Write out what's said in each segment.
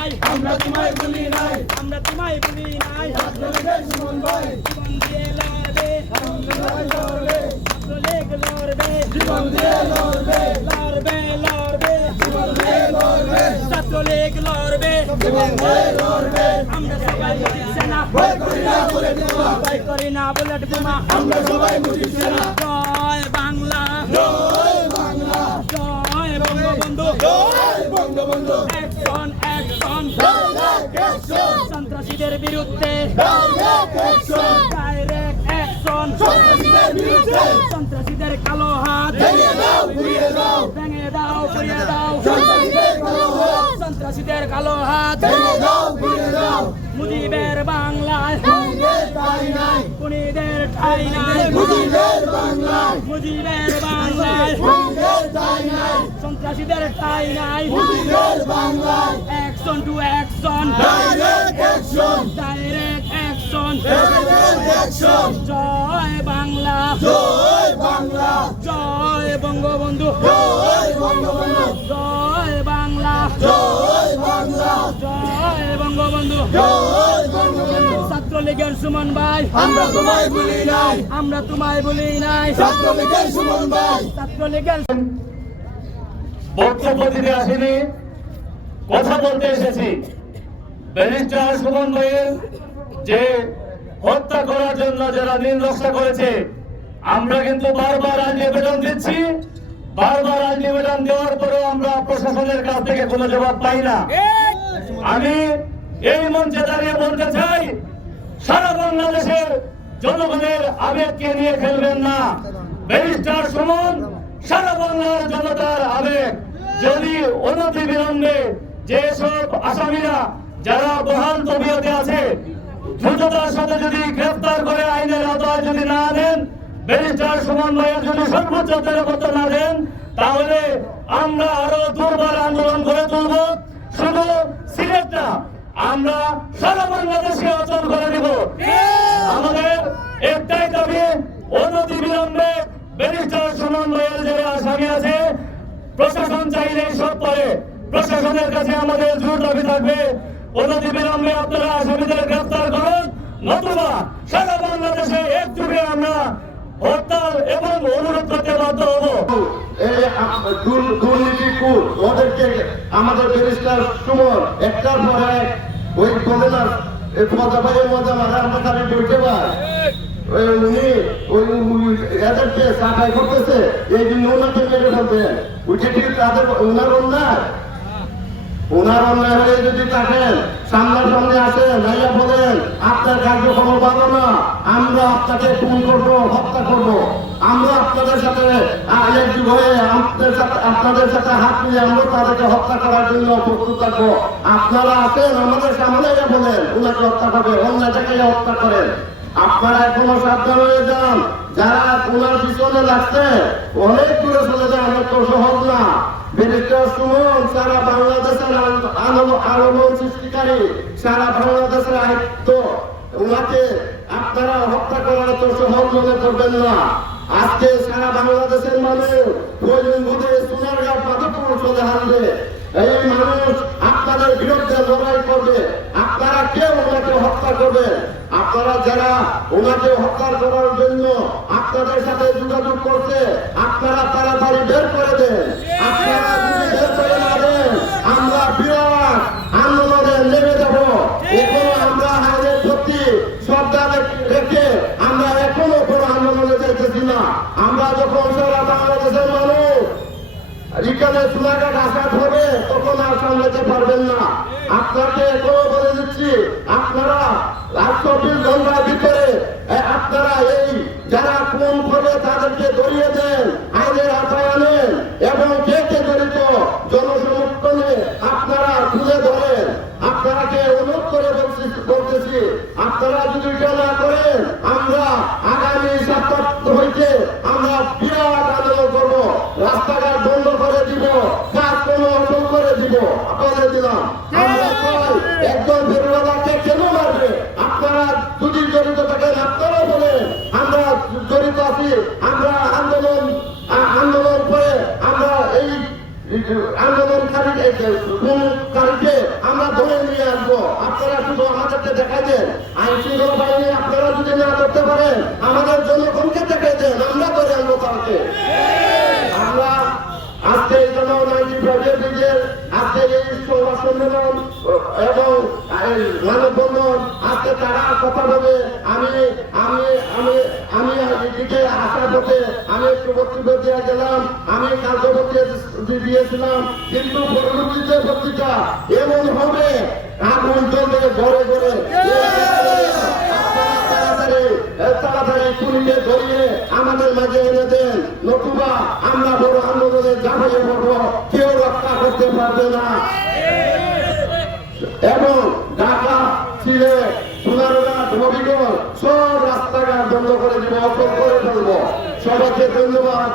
নাই আমরা তোমায় ভুলি নাই আমরা তোমায় ভুলি নাই। ছাত্রলীগের ভাই। জীবন দিয়ে লড়বে লড়বে। ছাত্রলীগ লড়বে জীবন দিয়ে লড়বে। লড়বে লড়বে। জীবন দিয়ে লড়বে। ছাত্রলীগ লড়বে। জীবন দিয়ে লড়বে। আমরা সবাই মুজিব সেনা। ভয় করি না বলে দিবা ভয় করি না বুলেট বোমা। আমরা সবাই মুজিব সেনা। জয় বাংলা। জয় বাংলা। জয় বঙ্গবন্ধু জয় বঙ্গবন্ধু। অ্যাকশন অ্যাকশন সন্ত্রাসীদের বিরুদ্ধে। ডাইরেক্ট অ্যাকশন সন্ত্রাসীদের কালো হাত। ভেঙে দাও ঘুরিয়ে দাও। সন্ত্রাসীদের কালো হাত। মুজিবের বাংলায়। খুনিদের ঠাই নাই। মুজিবের বাংলায়। মুজিবের বাংলায়। সন্ত্রাসীদের ঠাই নাই। মুজিবের বাংলায়। Action to action direct action direct action direct action জয় বাংলা। জয় বাংলা। জয় বঙ্গবন্ধু। জয় বঙ্গবন্ধু। জয় বাংলা। জয় বাংলা। জয় বঙ্গবন্ধু। জয় বঙ্গবন্ধু। ছাত্রলীগের সুমন ভাই। আমরা তোমায় ভুলি নাই। আমরা তোমায় বলি নাই। ছাত্রলীগের সুমন ভাই। ছাত্রলীগের বক্তব্য দিতে আসিনি। কথা বলতে এসেছি। ব্যারিস্টার সুমন ভাইয়ের যে হত্যা করার জন্য যারা নির্দশা করেছে, আমরা কিন্তু বারবার আজ নিবেদন দিচ্ছি। বারবার আজ নিবেদন দেওয়ার পরেও আমরা প্রশাসনের কাছ থেকে কোনো জবাব পাই না। আমি এই মঞ্চে দাঁড়িয়ে বলতে চাই, সারা বাংলাদেশের জনগণের আবেগকে নিয়ে খেলবেন না। ব্যারিস্টার সুমন, সারা বাংলার জনতার আবেগ। যদি অনতি বিলম্বে যেসব আসামিরা যারা বহাল তবিয়তে আছে, দ্রুততার সাথে যদি গ্রেফতার করে আইনের আওতায় যদি না আনেন ব্যারিস্টার সুমন ভাইয়ের যদি সর্বোচ্চ নিরাপত্তা না দেন, তাহলে আমরা আরও দুর্বার আন্দোলন করে তুলব। শুধু সিলেট আমরা সারা বাংলাদেশে অচল করে দিব। আমাদের একটাই দাবি, অনতি বিলম্বে ব্যারিস্টার সুমন ভাইয়ের যে আসামি আছে, প্রশাসন চাইলে সব পারে প্রশাসনের কাছে আমাদের জোর দাবি থাকবে। অনতি বিলম্বে আপনারা আসামিদের গ্রেফতার করুন। নতুবা সারা বাংলাদেশে একযোগে আমরা হরতাল এবং অনুরোধ করতে বাধ্য হব। ওই এই এদেরকে সাফাই করতেছে, এই জন্য ওনাকে মেরে ফেলবেন উঠে ঠিক তাদের ওনার অন্যায় ওনার অন্যায় যদি থাকেন সামনাসামনি আসেন ভাইয়া বলেন, আপনার কার্যক্রম ভালো না, আমরা আপনাকে খুন করব, হত্যা করব। আমরা আপনাদের সাথে একযুগ হয়ে আপনাদের সাথে আপনাদের সাথে হাত মিলিয়ে আমরা তাদেরকে হত্যা করার জন্য প্রস্তুত থাকব। আপনারা আসেন, আমাদের সামনে বলেন ওনাকে হত্যা করবে অন্যটাকে হত্যা করেন। আপনারা এখনও সাবধান হয়ে যান। যারা ওনার পিছনে লাগছে, অনেক দূরে চলে যায় অনেক তো সহজ না। ব্যারিস্টার সুমন সারা বাংলাদেশের আলোড়ন সৃষ্টিকারী সারা বাংলাদেশের আয়ত্ত। ওনাকে আপনারা হত্যা করার তো সহজ মনে করবেন না। আজকে সারা বাংলাদেশের মানুষ প্রয়োজন বুঝে সোনারগাঁও মাধবপুর চলে হারবে এই মানুষ আপনাদের বিরুদ্ধে লড়াই করবে। কেউ ওনাকে হত্যা করবে। আপনারা যারা ওনাকে হত্যা করার জন্য আপনাদের সাথে যোগাযোগ করছে, আপনারা তাড়াতাড়ি বের করে দেন। আপনারা আমরা বিরাট নেমে আমরা কোনো না। আমরা যখন মানুষ তখন আর সামলাতে পারবেন না। আপনাকে দিচ্ছি আপনারা আর চব্বিশ ভিতরে আপনারা এই যারা খুন করবে তাদেরকে ধরিয়ে দেন, আইনের আওতায় আনেন এবং কে কে জড়িত জনসমর্থনে আপনারা তুলে ধরেন, আপনারাকে অনুরোধ করে বলছি- বলতেছি, আপনারা যদি না করেন, আমরা আগামী সপ্তাহ হইতে আমরা আন্দোলনকারীকে আমরা ধরে নিয়ে আসব আপনারা শুধু আমাদেরকে দেখাইছেন আইন শৃঙ্খলা বাহিনী আপনারা যদি না করতে পারেন আমাদের জন্য জনগণকে দেখাইছেন আমরা ধরে আনব তাকে আমরা আজকে এই জন্য আজকে এই সংবাদ সম্মেলন এবং মানববন্ধন, আজকে তারা কথা বলে আমি আমি আমি আমি এদিকে আসার পথে আমি একটু বক্তব্য দিয়ে গেলাম, আমি কালকে দিয়েছিলাম, কিন্তু পরবর্তীতে বক্তৃতা এমন হবে, আগুন জ্বলবে ঘরে ঘরে তাড়াতাড়ি পুলিশে ধরিয়ে আমাদের মাঝে এনে দেন, নতুবা আমরা বড় আন্দোলনে ঝাঁপিয়ে পড়ব কেউ রক্ষা করতে পারবে না। এবং ঢাকা হবিগঞ্জ সব রাস্তাঘাট বন্ধ করে দিব অপর করে ফেলব। সবাইকে ধন্যবাদ।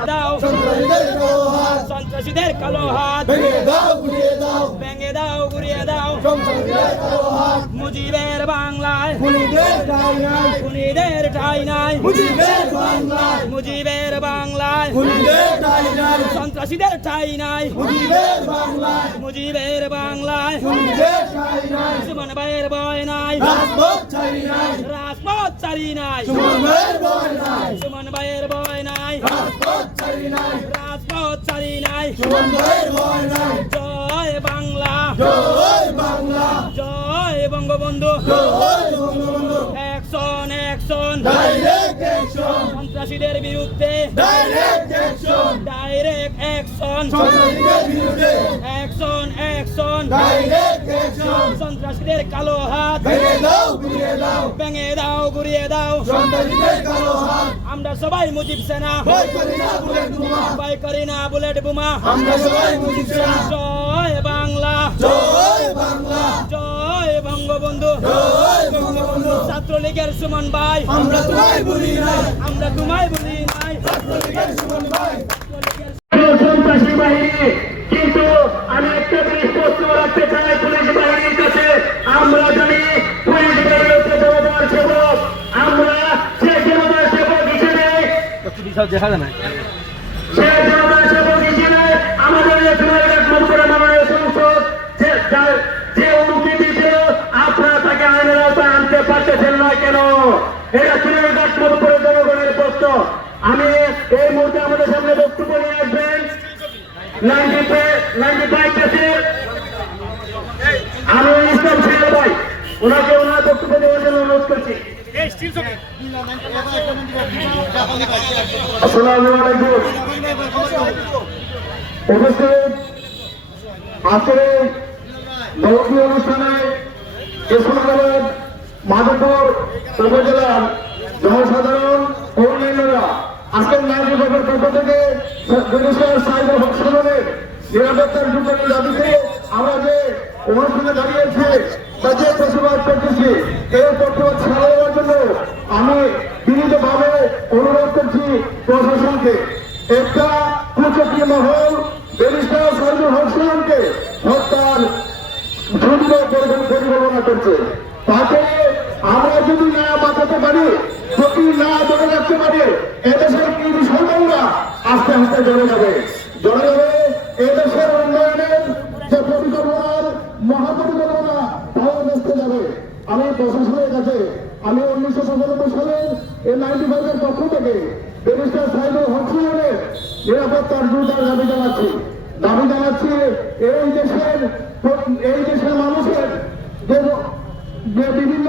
সন্ত্রাসীদের কালো হাত ভেঙে দাও গুড়িয়ে দাও। ভেঙে দাও গুড়িয়ে দাও। সন্ত্রাসীদের কালো হাত মুজিবের বাংলায়। খুনিদের ঠাই নাই খুনিদের ঠাই নাই মুজিবের বাংলায়। মুজিবের বাংলায়। খুনিদের ঠাই নাই সন্ত্রাসীদের ঠাই নাই মুজিবের বাংলায়। মুজিবের বাংলায়। খুনিদের ঠাই নাই সুমন ভাইয়ের ভয় নাই। রাজপথ ছাই নাই। রাজপথ চারি নাই। সুমনের ভয় নাই। সুমন ভাইয়ের ভয় নাই। রাজপথ ছাই নাই। রাজপথ চারি নাই। সুমনের ভয় নাই জয় বাংলা। জয় বাংলা। জয় বঙ্গবন্ধু। জয় Bangabandhu. Action action direct action সন্ত্রাসীদের বিরুদ্ধে। ডাইরেক্ট অ্যাকশন ডাইরেক্ট অ্যাকশন সন্ত্রাসীদের বিরুদ্ধে! অ্যাকশন অ্যাকশন ডাইরেক্ট অ্যাকশন সন্ত্রাসীদের কালো হাত। ভেঙে দাও গুড়িয়ে দাও। ভেঙে দাও ঘুরিয়ে দাও। সন্ত্রাসীদের কালো হাত। আমরা সবাই মুজিব সেনা। ভয় করি না বুলেট বোমা। ভয় করি না বুলেট বোমা। আমরা সবাই মুজিব সেনা। জয় বাংলা। জয় বাংলা। জয় বঙ্গবন্ধু। ছাত্রলীগের সুমন ভাই। আমরা তোমায় বলি নাই। আমরা তোমায় বলি নাই। ছাত্রলীগের সুমন ভাই। সন্ত্রাসী বাহিনী কিন্তু আমি একটা জিনিস প্রশ্ন রাখতে চাই পুলিশ বাহিনীর কাছে। আমরা জানি পুলিশ বাহিনী হচ্ছে জনতার সেবক। আমরা সে জনতার সেবক হিসেবে সে কেন? এটা সোনারঘাট মধুপুরের জনগণের প্রশ্ন। আমি এই মুহূর্তে আমাদের সামনে বক্তব্য নিয়ে আসবেন। আমি ইসলাম ছেলে ভাই, ওনাকে ওনার বক্তব্য দেওয়ার জন্য অনুরোধ করছি। আসসালামু আলাইকুম। উপস্থিত এই অনুষ্ঠানে ইসলামাবাদ মাধবপুর উপজেলার জনসাধারণ ও অন্যান্যরা আজকের নাগরিক সভার পক্ষ থেকে ব্রিটিশের সাইবার সংশোধনের নিরাপত্তার যুগের দাবিতে আমরা যে অনুষ্ঠানে দাঁড়িয়েছি, তা যে প্রতিবাদ করতেছি এই প্রতিবাদ ছাড়া দেওয়ার জন্য আমি বিনীতভাবে অনুরোধ করছি প্রশাসনকে। একটা কুচকি মহল, ব্যারিস্টার সাইদুল হোসেনকে হত্যার দ্রুত পরিকল্পনা করছে। তাকে আমরা যদি না বাঁচাতে পারি না ধরে রাখতে পারি। এদেশের কিন্তু সন্তানরা আস্তে আস্তে জড়ে যাবে। জড়ে যাবে এদেশের উন্নয়নের যে পরিকল্পনার মহাপরিকল্পনা তাও দেখতে যাবে। আমি প্রশাসনের কাছে, আমি উনিশশো সাতানব্বই সালের এই নাইনটি ফাইভের পক্ষ থেকে ব্যারিস্টার সাইদুল হোসেনের নিরাপত্তার দ্রুতার দাবি জানাচ্ছি। দাবি জানাচ্ছি, এই দেশের এই দেশের মানুষের যে বিভিন্ন